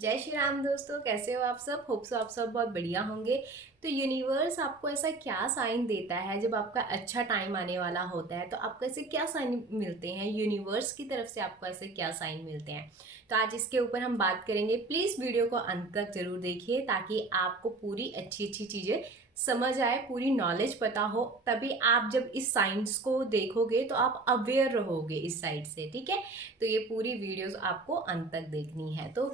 जय श्री राम दोस्तों, कैसे हो आप सब। होप सो आप सब बहुत बढ़िया होंगे। तो यूनिवर्स आपको ऐसा क्या साइन देता है जब आपका अच्छा टाइम आने वाला होता है, तो आपको ऐसे क्या साइन मिलते हैं यूनिवर्स की तरफ से, आपको ऐसे क्या साइन मिलते हैं। तो आज इसके ऊपर हम बात करेंगे। प्लीज़ वीडियो को अंत तक जरूर देखिए ताकि आपको पूरी अच्छी अच्छी चीज़ें समझ आए, पूरी नॉलेज पता हो। तभी आप जब इस साइंस को देखोगे तो आप अवेयर रहोगे इस साइड से, ठीक है। तो ये पूरी वीडियोस आपको अंत तक देखनी है। तो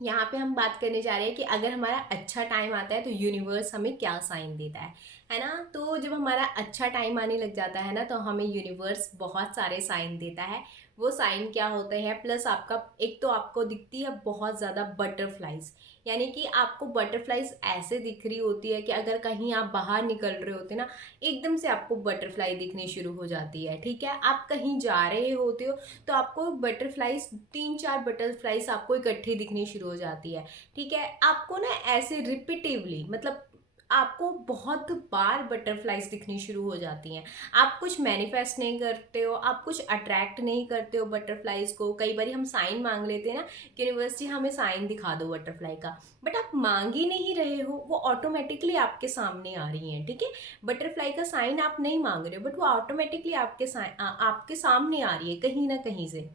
यहाँ पे हम बात करने जा रहे हैं कि अगर हमारा अच्छा टाइम आता है तो यूनिवर्स हमें क्या साइन देता है ना। तो जब हमारा अच्छा टाइम आने लग जाता है ना, तो हमें यूनिवर्स बहुत सारे साइन देता है। वो साइन क्या होते हैं, प्लस आपका एक तो आपको दिखती है बहुत ज़्यादा बटरफ्लाइज। यानी कि आपको बटरफ्लाइज ऐसे दिख रही होती है कि अगर कहीं आप बाहर निकल रहे होते ना, एकदम से आपको बटरफ्लाई दिखनी शुरू हो जाती है, ठीक है। आप कहीं जा रहे होते हो तो आपको बटरफ्लाइज, 3-4 बटरफ्लाइज आपको इकट्ठी दिखनी शुरू हो जाती है, ठीक है। आपको ना ऐसे रिपीटिवली, मतलब आपको बहुत बार बटरफ्लाइज दिखनी शुरू हो जाती हैं। आप कुछ मैनिफेस्ट नहीं करते हो, आप कुछ अट्रैक्ट नहीं करते हो बटरफ्लाइज को। कई बार हम साइन मांग लेते हैं ना कि यूनिवर्सिटी हमें साइन दिखा दो बटरफ्लाई का, बट आप मांग ही नहीं रहे हो, वो ऑटोमेटिकली आपके सामने आ रही हैं, ठीक है। बटरफ्लाई का साइन आप नहीं मांग रहे हो, बट वो ऑटोमेटिकली आपके सामने आ रही है कहीं ना कहीं से।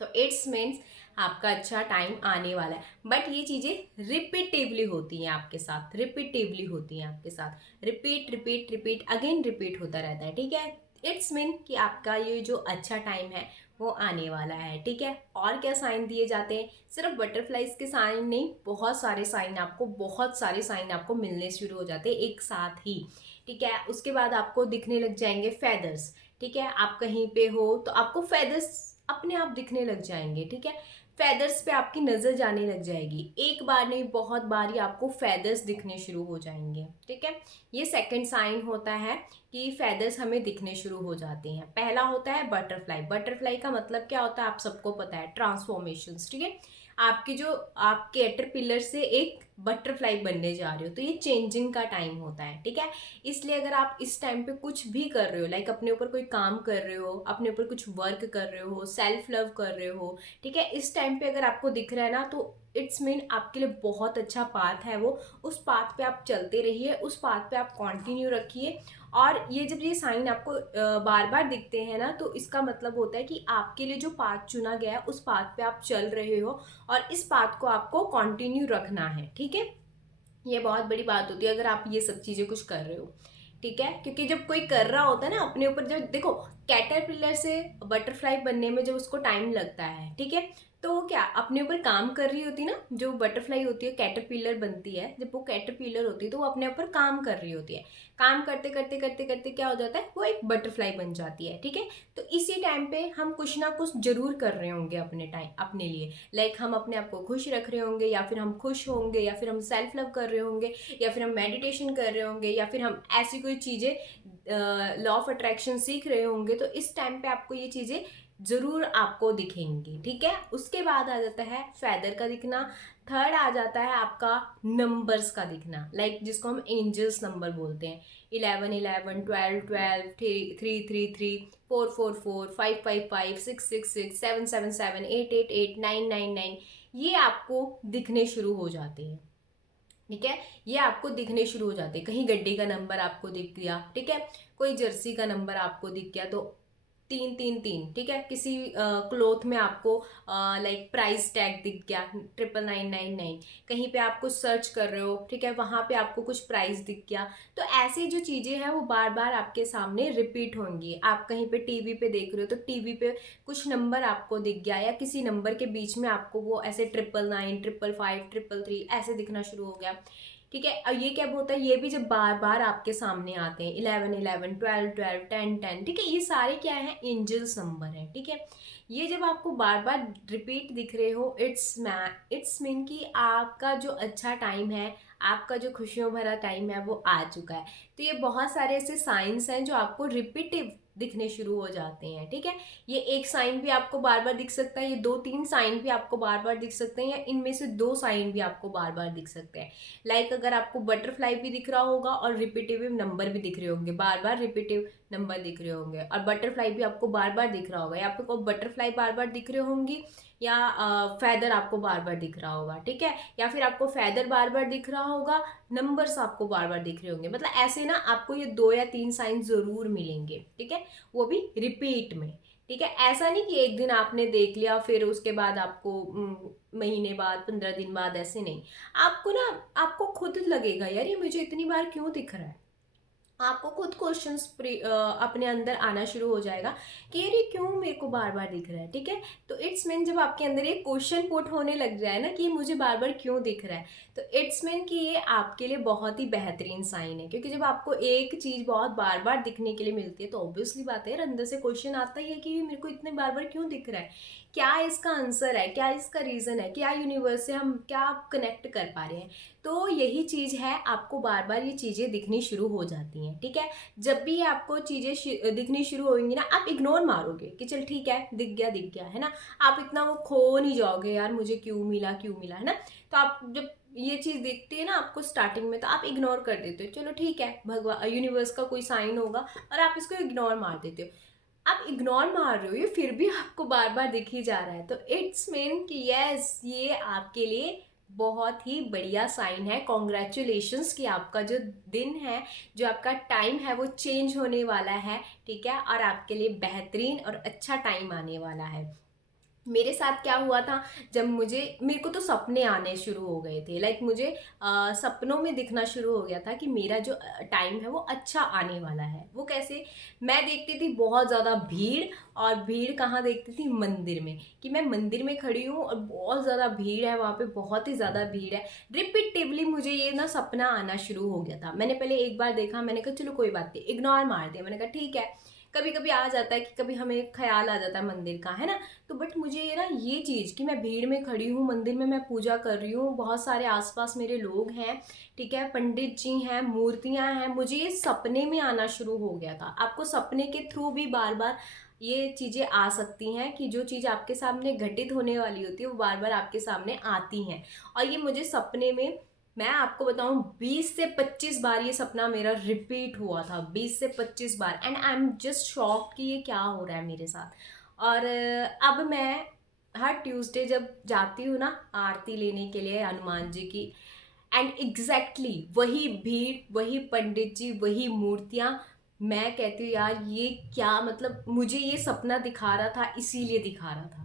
तो इट्स मीन्स आपका अच्छा टाइम आने वाला है। बट ये चीज़ें रिपीटिवली होती हैं आपके साथ, रिपीटिवली होती हैं आपके साथ, repeat repeat repeat again repeat होता रहता है, ठीक है। इट्स मीन कि आपका ये जो अच्छा टाइम है वो आने वाला है, ठीक है। और क्या साइन दिए जाते हैं, सिर्फ बटरफ्लाइज के साइन नहीं, बहुत सारे साइन आपको मिलने शुरू हो जाते हैं एक साथ ही, ठीक है। उसके बाद आपको दिखने लग जाएंगे फेदर्स, ठीक है। आप कहीं पे हो तो आपको फेदर्स अपने आप दिखने लग जाएंगे, ठीक है। फेदर्स पे आपकी नज़र जाने लग जाएगी, एक बार नहीं बहुत बार ही आपको फेदर्स दिखने शुरू हो जाएंगे, ठीक है। ये सेकंड साइन होता है कि फेदर्स हमें दिखने शुरू हो जाते हैं। पहला होता है बटरफ्लाई। बटरफ्लाई का मतलब क्या होता है आप सबको पता है, ट्रांसफॉर्मेशंस, ठीक है। आपकी जो आप कैटरपिलर से एक बटरफ्लाई बनने जा रहे हो, तो ये चेंजिंग का टाइम होता है, ठीक है। इसलिए अगर आप इस टाइम पे कुछ भी कर रहे हो, लाइक अपने ऊपर कोई काम कर रहे हो, अपने ऊपर कुछ वर्क कर रहे हो, सेल्फ लव कर रहे हो, ठीक है, इस टाइम पे अगर आपको दिख रहा है ना, तो इट्स मीन आपके लिए बहुत अच्छा पाथ है वो। उस पाथ पे आप चलते रहिए, उस पाथ पे आप कंटिन्यू रखिए। और ये जब ये साइन आपको बार बार दिखते हैं ना, तो इसका मतलब होता है कि आपके लिए जो पाथ चुना गया है उस पाथ पे आप चल रहे हो, और इस पाथ को आपको कंटिन्यू रखना है, ठीक है। ये बहुत बड़ी बात होती है अगर आप ये सब चीज़ें कुछ कर रहे हो, ठीक है। क्योंकि जब कोई कर रहा होता है ना अपने ऊपर, जब देखो कैटरपिलर से बटरफ्लाई बनने में जब उसको टाइम लगता है, ठीक है, तो वो क्या अपने ऊपर काम कर रही होती है ना। जो बटरफ्लाई होती है कैटरपिलर बनती है, जब वो कैटरपिलर होती है तो वो अपने ऊपर काम कर रही होती है। काम करते करते करते करते क्या हो जाता है, वो एक बटरफ्लाई बन जाती है, ठीक है। तो इसी टाइम पे हम कुछ ना कुछ जरूर कर रहे होंगे अपने टाइम, अपने लिए। लाइक हम अपने आप को खुश रख रहे होंगे, या फिर हम खुश होंगे, या फिर हम सेल्फ लव कर रहे होंगे, या फिर हम मेडिटेशन कर रहे होंगे, या फिर हम ऐसी कोई चीज़ें लॉ ऑफ अट्रैक्शन सीख रहे होंगे। तो इस टाइम पे आपको ये चीज़ें ज़रूर आपको दिखेंगी, ठीक है। उसके बाद आ जाता है फैदर का दिखना। थर्ड आ जाता है आपका नंबर्स का दिखना, लाइक जिसको हम एंजल्स नंबर बोलते हैं। 11 11, 12 12, 3 3 3, 4 4 4, 5 5 5, 6 6 6, 7 7 7, 8 8 8, 9 9 9, ये आपको दिखने शुरू हो जाते हैं, ठीक है। ये आपको दिखने शुरू हो जाते हैं। कहीं गड्डी का नंबर आपको दिख गया, ठीक है, कोई जर्सी का नंबर आपको दिख गया, तो 3 3 3, ठीक है। किसी क्लोथ में आपको लाइक प्राइस टैग दिख गया 99999, कहीं पे आप कुछ सर्च कर रहे हो, ठीक है, वहां पे आपको कुछ प्राइस दिख गया। तो ऐसी जो चीजें हैं वो बार बार आपके सामने रिपीट होंगी। आप कहीं पे टीवी पे देख रहे हो तो टीवी पे कुछ नंबर आपको दिख गया, या किसी नंबर के बीच में आपको वो ऐसे 999, 555, 333 ऐसे दिखना शुरू हो गया, ठीक है। और ये क्या होता है, ये भी जब बार बार आपके सामने आते हैं, 11 11, 12 12, 10 10, ठीक है, ये सारे क्या है, एंजल्स नंबर है, ठीक है। ये जब आपको बार बार रिपीट दिख रहे हो, इट्स मीन कि आपका जो अच्छा टाइम है, आपका जो खुशियों भरा टाइम है वो आ चुका है। तो ये बहुत सारे ऐसे साइंस हैं जो आपको रिपीटिव दिखने शुरू हो जाते हैं, ठीक है। ये एक साइन भी आपको बार बार दिख सकता है, ये 2 3 साइन भी आपको बार बार दिख सकते हैं, या इनमें से 2 साइन भी आपको बार बार दिख सकते हैं। लाइक अगर आपको बटरफ्लाई भी दिख रहा होगा और रिपीटिव नंबर भी दिख रहे होंगे, बार बार रिपीटिव नंबर दिख रहे होंगे, और बटरफ्लाई भी आपको बार बार दिख रहा होगा, या आपको बटरफ्लाई बार बार दिख रही होंगी, या फैदर आपको बार बार दिख रहा होगा, ठीक है, या फिर आपको फैदर बार बार दिख रहा होगा, नंबर्स आपको बार बार दिख रहे होंगे। मतलब ऐसे ना आपको ये 2 या 3 साइन जरूर मिलेंगे, ठीक है, वो भी रिपीट में। ठीक है, ऐसा नहीं कि एक दिन आपने देख लिया फिर उसके बाद आपको महीने बाद 15 दिन बाद, ऐसे नहीं। आपको ना, आपको खुद लगेगा यार ये मुझे इतनी बार क्यों दिख रहा है। आपको खुद क्वेश्चंस अपने अंदर आना शुरू हो जाएगा कि यार ये क्यों मेरे को बार बार दिख रहा है। ठीक है, तो इट्स मीन जब आपके अंदर ये क्वेश्चन पुट होने लग जाए ना कि ये मुझे बार बार क्यों दिख रहा है, तो इट्स मीन कि ये आपके लिए बहुत ही बेहतरीन साइन है। क्योंकि जब आपको एक चीज़ बहुत बार बार दिखने के लिए मिलती है तो ऑब्वियसली बात है यार, अंदर से क्वेश्चन आता ही है कि ये मेरे को इतने बार बार क्यों दिख रहा है, क्या इसका आंसर है, क्या इसका रीज़न है, क्या यूनिवर्स से हम क्या कनेक्ट कर पा रहे हैं। तो यही चीज़ है, आपको बार बार ये चीज़ें दिखनी शुरू हो जाती हैं। ठीक है, जब भी आपको चीज़ें दिखनी शुरू होंगी ना, आप इग्नोर मारोगे कि चल ठीक है, दिख गया है ना। आप इतना वो खो नहीं जाओगे यार मुझे क्यों मिला है ना। तो आप जब ये चीज़ दिखती है ना आपको स्टार्टिंग में, तो आप इग्नोर कर देते हो, चलो ठीक है भगवान यूनिवर्स का कोई साइन होगा, और आप इसको इग्नोर मार देते हो। आप इग्नोर मार रहे हो, ये फिर भी आपको बार बार दिख ही जा रहा है, तो इट्स मीन कि यस ये आपके लिए बहुत ही बढ़िया साइन है। कॉन्ग्रेचुलेशंस कि आपका जो दिन है, जो आपका टाइम है, वो चेंज होने वाला है। ठीक है, और आपके लिए बेहतरीन और अच्छा टाइम आने वाला है। मेरे साथ क्या हुआ था, जब मेरे को तो सपने आने शुरू हो गए थे, लाइक मुझे सपनों में दिखना शुरू हो गया था कि मेरा जो टाइम है वो अच्छा आने वाला है। वो कैसे, मैं देखती थी बहुत ज़्यादा भीड़, और भीड़ कहाँ देखती थी, मंदिर में, कि मैं मंदिर में खड़ी हूँ और बहुत ज़्यादा भीड़ है वहाँ पे, बहुत ही ज़्यादा भीड़ है। रिपीटिवली मुझे ये ना सपना आना शुरू हो गया था। मैंने पहले एक बार देखा, मैंने कहा चलो कोई बात नहीं, इग्नोर मार दिया, मैंने कहा ठीक है। कभी कभी आ जाता है कि कभी हमें ख्याल आ जाता है मंदिर का, है ना। तो बट मुझे ये ना ये चीज़ कि मैं भीड़ में खड़ी हूँ, मंदिर में मैं पूजा कर रही हूँ, बहुत सारे आसपास मेरे लोग हैं, ठीक है, पंडित जी हैं, मूर्तियाँ हैं, मुझे ये सपने में आना शुरू हो गया था। आपको सपने के थ्रू भी बार बार ये चीज़ें आ सकती हैं कि जो चीज़ आपके सामने घटित होने वाली होती है वो बार बार आपके सामने आती हैं। और ये मुझे सपने में, मैं आपको बताऊं, 20 से 25 बार ये सपना मेरा रिपीट हुआ था, 20 से 25 बार, and I am just shocked कि ये क्या हो रहा है मेरे साथ। और अब मैं हर ट्यूसडे जब जाती हूँ ना आरती लेने के लिए हनुमान जी की, एंड एग्जैक्टली वही भीड़, वही पंडित जी, वही मूर्तियाँ, मैं कहती हूँ यार ये क्या, मतलब मुझे ये सपना दिखा रहा था इसीलिए दिखा रहा था।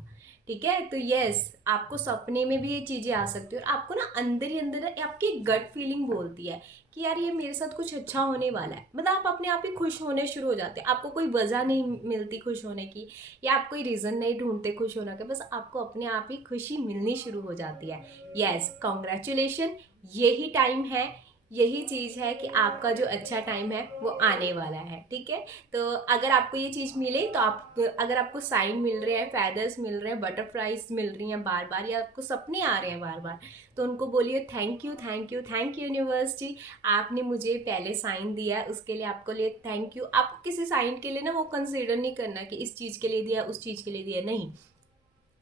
ठीक है, तो यस आपको सपने में भी ये चीज़ें आ सकती है, और आपको ना अंदर ही अंदर ना आपकी गट फीलिंग बोलती है कि यार ये मेरे साथ कुछ अच्छा होने वाला है। मतलब आप अपने आप ही खुश होने शुरू हो जाते हैं, आपको कोई वजह नहीं मिलती खुश होने की, या आप कोई रीज़न नहीं ढूंढते खुश होने का, बस आपको अपने आप ही खुशी मिलनी शुरू हो जाती है। यस, कॉन्ग्रेचुलेशन, यही टाइम है, यही चीज़ है कि आपका जो अच्छा टाइम है वो आने वाला है। ठीक है, तो अगर आपको ये चीज़ मिले, तो आप, अगर आपको साइन मिल रहे हैं, फैदर्स मिल रहे हैं, बटरफ्लाइज मिल रही हैं बार बार, या आपको सपने आ रहे हैं बार बार, तो उनको बोलिए thank you, thank you, thank you universe ji, आपने मुझे पहले साइन दिया है, उसके लिए आपको लिए थैंक यू। आपको किसी साइन के लिए ना वो कंसिडर नहीं करना कि इस चीज़ के लिए दिया, उस चीज़ के लिए दिया, नहीं,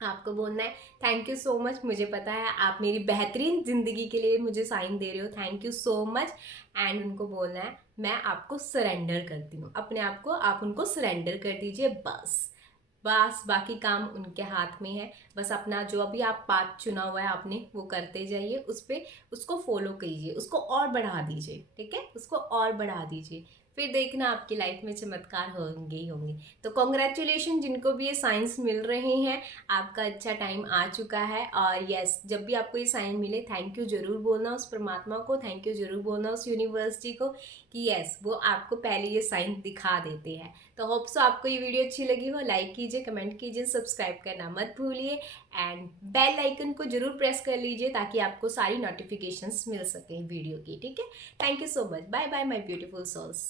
आपको बोलना है थैंक यू सो मच, मुझे पता है आप मेरी बेहतरीन ज़िंदगी के लिए मुझे साइन दे रहे हो, thank you so much. And उनको बोलना है मैं आपको सरेंडर करती हूँ, अपने आप को आप उनको सरेंडर कर दीजिए, बस बस बाकी काम उनके हाथ में है। बस अपना जो अभी आप पाथ चुना हुआ है आपने, वो करते जाइए, उस पर उसको फॉलो कीजिए, उसको और बढ़ा दीजिए। ठीक है, उसको और बढ़ा दीजिए, फिर देखना आपकी लाइफ में चमत्कार होंगे ही होंगे। तो कॉन्ग्रेचुलेशन जिनको भी ये साइंस मिल रहे हैं, आपका अच्छा टाइम आ चुका है। और यस, जब भी आपको ये साइन मिले थैंक यू जरूर बोलना उस परमात्मा को, थैंक यू जरूर बोलना उस यूनिवर्सिटी को कि यस वो आपको पहले ये साइन दिखा देते हैं। तो होप सो आपको ये वीडियो अच्छी लगी हो, लाइक कीजिए, कमेंट कीजिए, सब्सक्राइब करना मत भूलिए, एंड बेल आइकन को जरूर प्रेस कर लीजिए ताकि आपको सारी नोटिफिकेशंस मिल सकें वीडियो की। ठीक है, thank you so much, bye bye my beautiful souls.